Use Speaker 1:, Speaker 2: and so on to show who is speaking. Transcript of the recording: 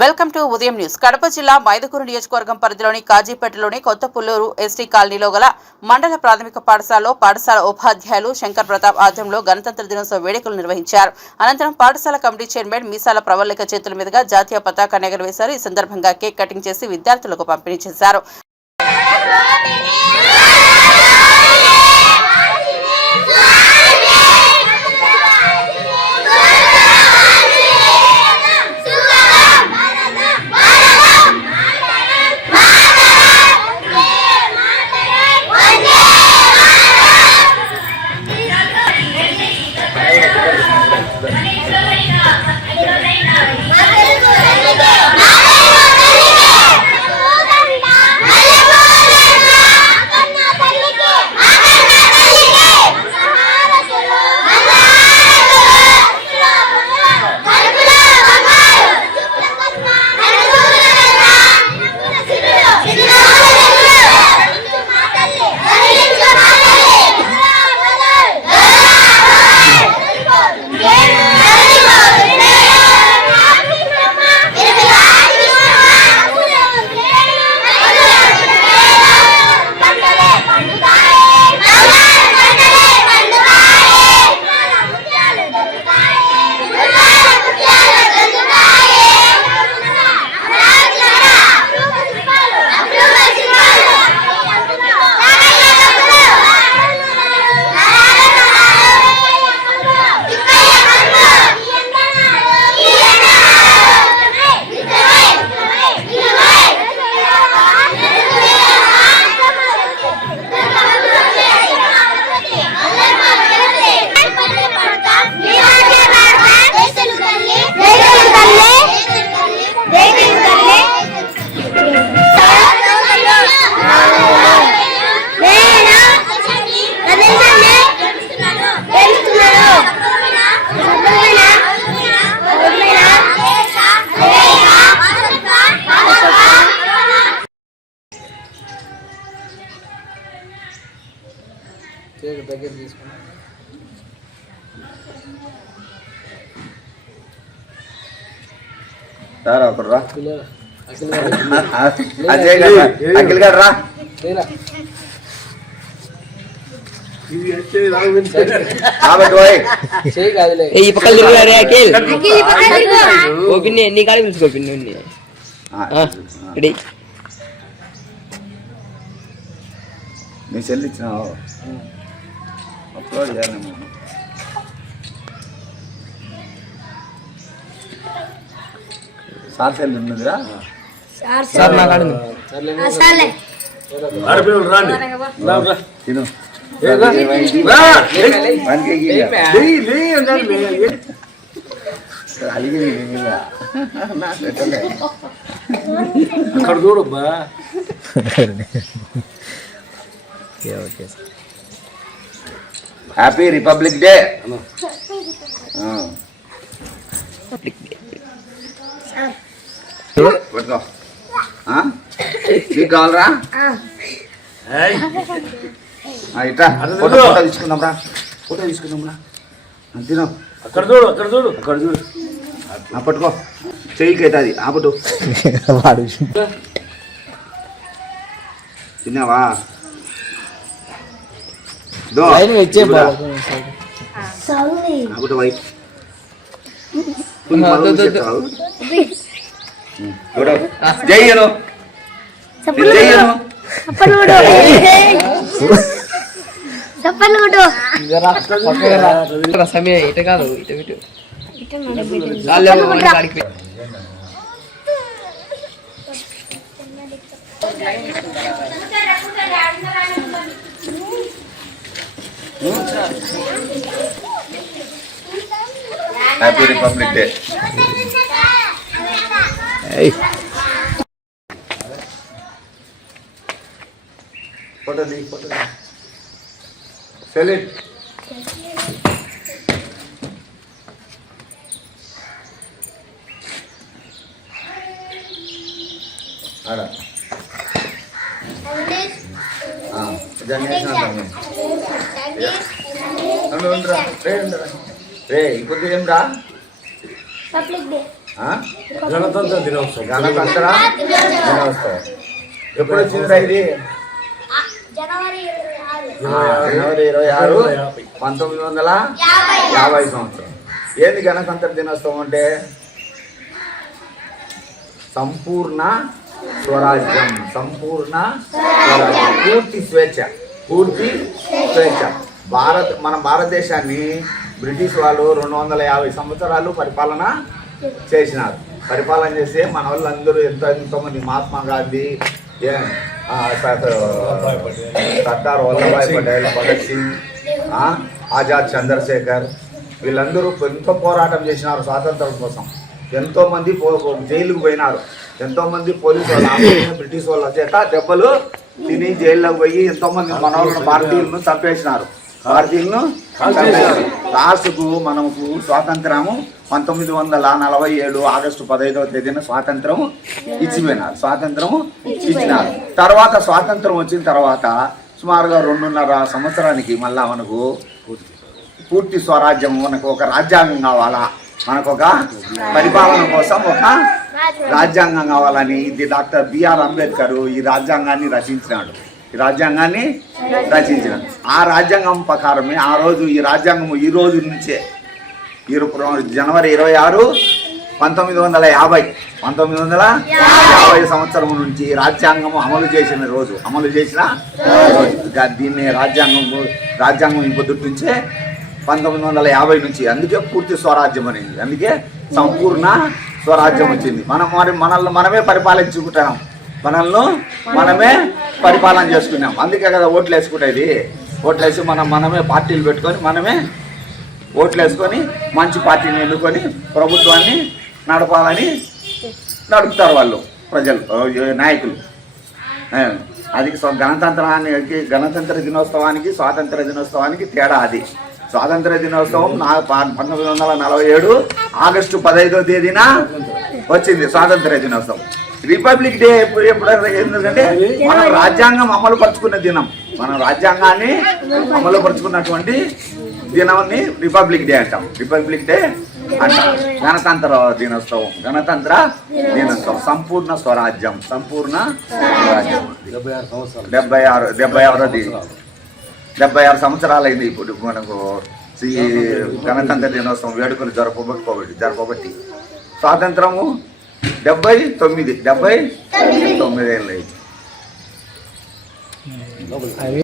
Speaker 1: Welcome to Udayam news. Kadapa జిల్లా మైదుకూరు నియోజకవర్గం పరిధిలోని కాజీపేటలోని కొత్త పుల్లూరు ఎస్టీ కాలనీలో గల మండల ప్రాథమిక పాఠశాలలో పాఠశాల ఉపాధ్యాయులు శంకర్ ప్రతాప్ ఆధ్వర్యంలో గణతంత్ర దినోత్సవ వేడుకలు నిర్వహించారు. అనంతరం పాఠశాల కమిటీ చైర్మన్ మీసాల ప్రవల్లిక చేతుల మీదుగా జాతీయ పతాక ఎగరవేశారు ఈ సందర్భంగా కేక్ కటింగ్ చేసి విద్యార్థులకు పంపిణీ చేశారు.
Speaker 2: కేక్ దగ్గర తీసుకుని.
Speaker 3: రారా ఒకడు రా.
Speaker 2: అఖిల అఖిల గారు.
Speaker 3: అజయ్ గారు రా. అఖిల్ గారు రా.
Speaker 2: లేరా?
Speaker 3: కాబట్టి పోయి
Speaker 2: చేయి కాదులే.
Speaker 4: ఏ ఈ పక్కన తిరుగు రే అఖిల్. ఓ పిన్ని నీ కాడికి పిలుచుకో పిన్ని ఉన్ని. ఆ, రెడీ.
Speaker 3: నీ సెల్ ఇచ్చినావు? అప్లోడ్ చేయాలి సార్ సెల్ ఉన్నదిరా
Speaker 4: సార్ నా కాడ
Speaker 3: తిను
Speaker 2: అక్కడ చూడబ్బా
Speaker 3: హ్యాపీ రిపబ్లిక్ డే పట్టుకో? నీకు కావాలరా ఆ, ఇట్రా ఫోటో ఫోటో తీసుకుందాం రా ఫోటో తీసుకుందాం రా ఆ, తిను
Speaker 2: అక్కడ చూడు అక్కడ చూడు
Speaker 3: అక్కడ చూడు ఆ, పట్టుకో చెయ్యికి అవుతుంది ఆ పట్టు తిన్నావా ഇതോ
Speaker 2: ലൈൻ വെച്ചേ
Speaker 3: പോ സൗലി അങ്ങോട്ട് വൈ
Speaker 4: ഇവിടെ. ജയ് ചെയ്യണോ ജയ്
Speaker 3: ചെയ്യണോ സപ്പൻ കൂടോ സപ്പൻ
Speaker 4: കൂടോ സമയ ഇട്ട കാതോ ഇട്ട വിട്ടു കളിക്കും వాడి కాడికి పోయి.
Speaker 3: హ్యాపీ రిపబ్లిక్ డే ఫోటో ది ఫోటో ది సెలిట్ ఆడ రే ఇప్పుడు ఏం రా?
Speaker 2: గణతంత్ర దినోత్సవం.
Speaker 3: గణతంత్ర దినోత్సవం. ఎప్పుడు వచ్చిందిరా ఇది?
Speaker 5: జనవరి ఇరవై ఆరు.
Speaker 3: పంతొమ్మిది వందల యాభై సంవత్సరం. ఏంది గణతంత్ర దినోత్సవం అంటే? సంపూర్ణ స్వరాజ్యం. సంపూర్ణ స్వరాజ్యం. పూర్తి స్వేచ్ఛ. పూర్తి స్వేచ్ఛ. భారత్ మన భారతదేశాన్ని బ్రిటిష్ వాళ్ళు రెండు వందల యాభై సంవత్సరాలు పరిపాలన చేసినారు. పరిపాలన చేస్తే మన వాళ్ళందరూ ఎంత ఎంతోమంది మహాత్మా గాంధీ సర్దార్ వల్లభాయ్ పటేల్ భగత్ సింగ్ ఆజాద్ చంద్రశేఖర్ వీళ్ళందరూ ఎంతో పోరాటం చేసినారు స్వాతంత్రం కోసం. ఎంతోమంది పో- జైలుకు పోయినారు. ఎంతోమంది పోలీసు వాళ్ళు బ్రిటిష్ వాళ్ళ చేత దెబ్బలు తిని జైల్లోకి పోయి ఎంతోమంది మంది మన భారతీయులను చంపేసినారు. భారతీయులను లాస్ట్కు మనకు స్వాతంత్రము పంతొమ్మిది వందల నలభై ఏడు ఆగస్టు పదహైదవ తేదీన స్వాతంత్రం ఇచ్చిపోయినారు. స్వాతంత్రము ఇచ్చినారు. తర్వాత స్వాతంత్రం వచ్చిన తర్వాత సుమారుగా రెండున్నర సంవత్సరానికి మళ్ళా మనకు పూర్తి స్వరాజ్యం మనకు ఒక రాజ్యాంగం కావాలా? మనకు ఒక పరిపాలన కోసం ఒక రాజ్యాంగం కావాలని ఇది డాక్టర్ బిఆర్ అంబేద్కర్ ఈ రాజ్యాంగాన్ని రచించినాడు. రాజ్యాంగాన్ని రచించిన. ఆ రాజ్యాంగం ప్రకారమే ఆ రోజు ఈ రాజ్యాంగం ఈ రోజు నుంచే ఈ జనవరి ఇరవై ఆరు పంతొమ్మిది వందల యాభై పంతొమ్మిది వందల యాభై సంవత్సరం నుంచి రాజ్యాంగం అమలు చేసిన రోజు. అమలు చేసిన దీన్ని రాజ్యాంగం రాజ్యాంగం ఇంపొద్దుటి నుంచే పంతొమ్మిది వందల యాభై నుంచి అందుకే పూర్తి స్వరాజ్యం అనేది అందుకే సంపూర్ణ స్వరాజ్యం వచ్చింది. మనం మరి మనల్ని మనమే పరిపాలించుకుంటాం మనల్ని మనమే పరిపాలన చేసుకున్నాం. అందుకే కదా ఓట్లు వేసుకునేది ఓట్లు వేసి మనం మనమే పార్టీలు పెట్టుకొని మనమే ఓట్లు వేసుకొని మంచి పార్టీని ఎన్నుకొని ప్రభుత్వాన్ని నడపాలని నడుపుతారు వాళ్ళు ప్రజలు నాయకులు. అది గణతంత్రానికి గణతంత్ర దినోత్సవానికి స్వాతంత్ర దినోత్సవానికి తేడా అది. స్వాతంత్ర దినోత్సవం నా పంతొమ్మిది వందల నలభై ఏడు ఆగస్టు పదహైదో తేదీన వచ్చింది స్వాతంత్ర దినోత్సవం. రిపబ్లిక్ డే ఎప్పుడు ఎప్పుడు ఎందుకంటే మనం రాజ్యాంగం అమలు పరుచుకున్న దినం. మనం రాజ్యాంగాన్ని అమలు పరుచుకున్నటువంటి దినాన్ని రిపబ్లిక్ డే అంటాం. రిపబ్లిక్ డే అంటాం. గణతంత్ర దినోత్సవం. గణతంత్ర దినోత్సవం. సంపూర్ణ స్వరాజ్యం. సంపూర్ణ స్వరాజ్యం.
Speaker 2: డెబ్బై ఆరు సంవత్సరాలు.
Speaker 3: డెబ్బై ఆరు డెబ్బై ఆరోది డెబ్బై ఆరు సంవత్సరాలైంది ఇప్పుడు మనకు ఈ గణతంత్ర దినోత్సవం వేడుకలు జరపబట్టి జరపబట్టి స్వాతంత్రము డెబ్బై తొమ్మిది డెబ్బై తొమ్మిది. ఏళ్ళు